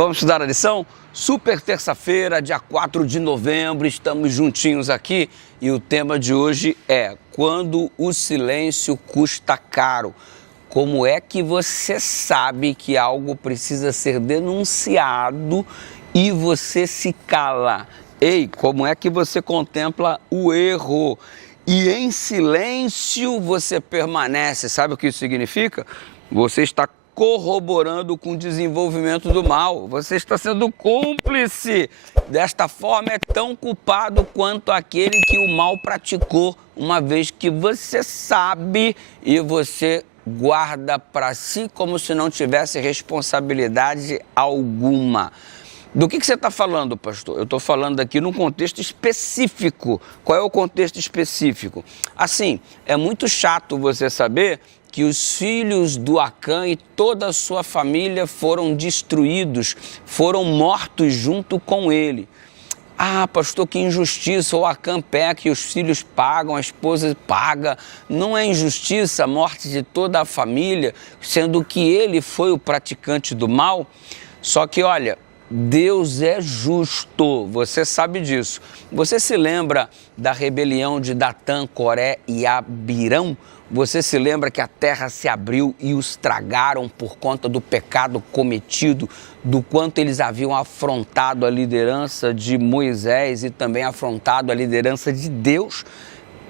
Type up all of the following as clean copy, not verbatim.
Vamos estudar a lição? Super terça-feira, dia 4 de novembro, estamos juntinhos aqui e o tema de hoje é: quando o silêncio custa caro. Como é que você sabe que algo precisa ser denunciado e você se cala? Ei, como é que você contempla o erro e em silêncio você permanece? Sabe o que isso significa? Você está corroborando com o desenvolvimento do mal. Você está sendo cúmplice. Desta forma, é tão culpado quanto aquele que o mal praticou, uma vez que você sabe e você guarda para si como se não tivesse responsabilidade alguma. Do que você está falando, pastor? Eu estou falando aqui num contexto específico. Qual é o contexto específico? Assim, é muito chato você saber que os filhos do Acã e toda a sua família foram destruídos, foram mortos junto com ele. Ah, pastor, que injustiça, o Acã peca e os filhos pagam, a esposa paga. Não é injustiça a morte de toda a família, sendo que ele foi o praticante do mal? Só que, olha, Deus é justo, você sabe disso. Você se lembra da rebelião de Datã, Coré e Abirão? Você se lembra que a terra se abriu e os tragaram por conta do pecado cometido, do quanto eles haviam afrontado a liderança de Moisés e também afrontado a liderança de Deus?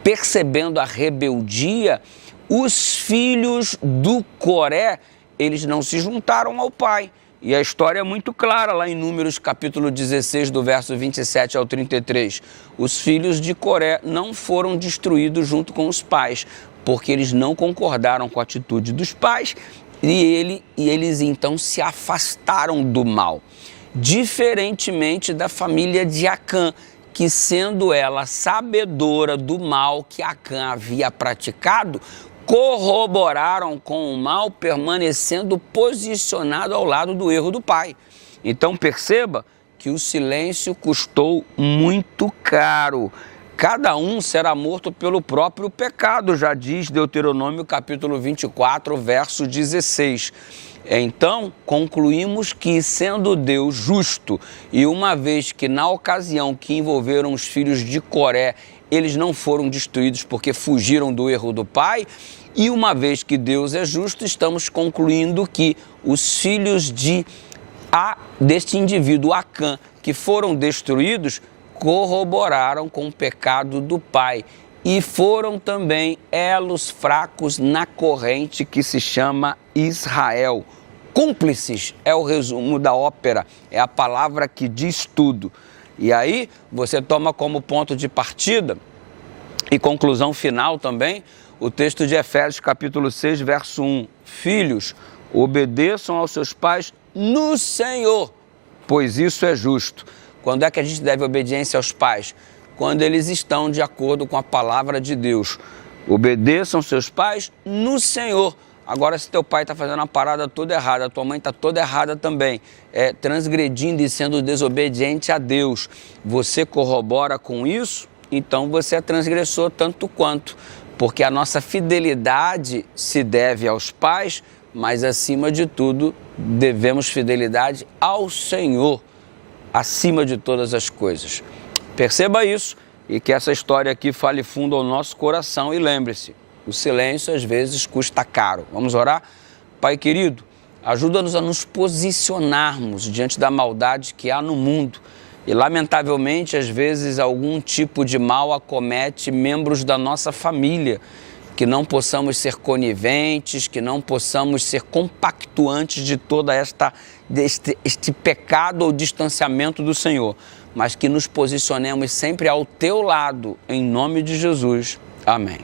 Percebendo a rebeldia, os filhos do Coré, eles não se juntaram ao pai. E a história é muito clara lá em Números capítulo 16, do verso 27 ao 33. Os filhos de Coré não foram destruídos junto com os pais, porque eles não concordaram com a atitude dos pais e eles então se afastaram do mal. Diferentemente da família de Acã, que sendo ela sabedora do mal que Acã havia praticado, corroboraram com o mal, permanecendo posicionado ao lado do erro do pai. Então perceba que o silêncio custou muito caro. Cada um será morto pelo próprio pecado, já diz Deuteronômio capítulo 24, verso 16. Então, concluímos que, sendo Deus justo, e uma vez que na ocasião que envolveram os filhos de Coré, eles não foram destruídos porque fugiram do erro do pai, e uma vez que Deus é justo, estamos concluindo que os filhos deste indivíduo Acã, que foram destruídos, corroboraram com o pecado do pai e foram também elos fracos na corrente que se chama Israel. Cúmplices é o resumo da ópera, é a palavra que diz tudo. E aí você toma como ponto de partida e conclusão final também o texto de Efésios capítulo 6, verso 1. Filhos, obedeçam aos seus pais no Senhor, pois isso é justo. Quando é que a gente deve obediência aos pais? Quando eles estão de acordo com a palavra de Deus. Obedeçam seus pais no Senhor. Agora, se teu pai está fazendo uma parada toda errada, tua mãe está toda errada também, transgredindo e sendo desobediente a Deus, você corrobora com isso? Então você é transgressor tanto quanto, porque a nossa fidelidade se deve aos pais, mas acima de tudo devemos fidelidade ao Senhor, acima de todas as coisas. Perceba isso e que essa história aqui fale fundo ao nosso coração e lembre-se, o silêncio às vezes custa caro. Vamos orar? Pai querido, ajuda-nos a nos posicionarmos diante da maldade que há no mundo e, lamentavelmente, às vezes algum tipo de mal acomete membros da nossa família, que não possamos ser coniventes, que não possamos ser compactuantes de toda este pecado ou distanciamento do Senhor, mas que nos posicionemos sempre ao teu lado, em nome de Jesus. Amém.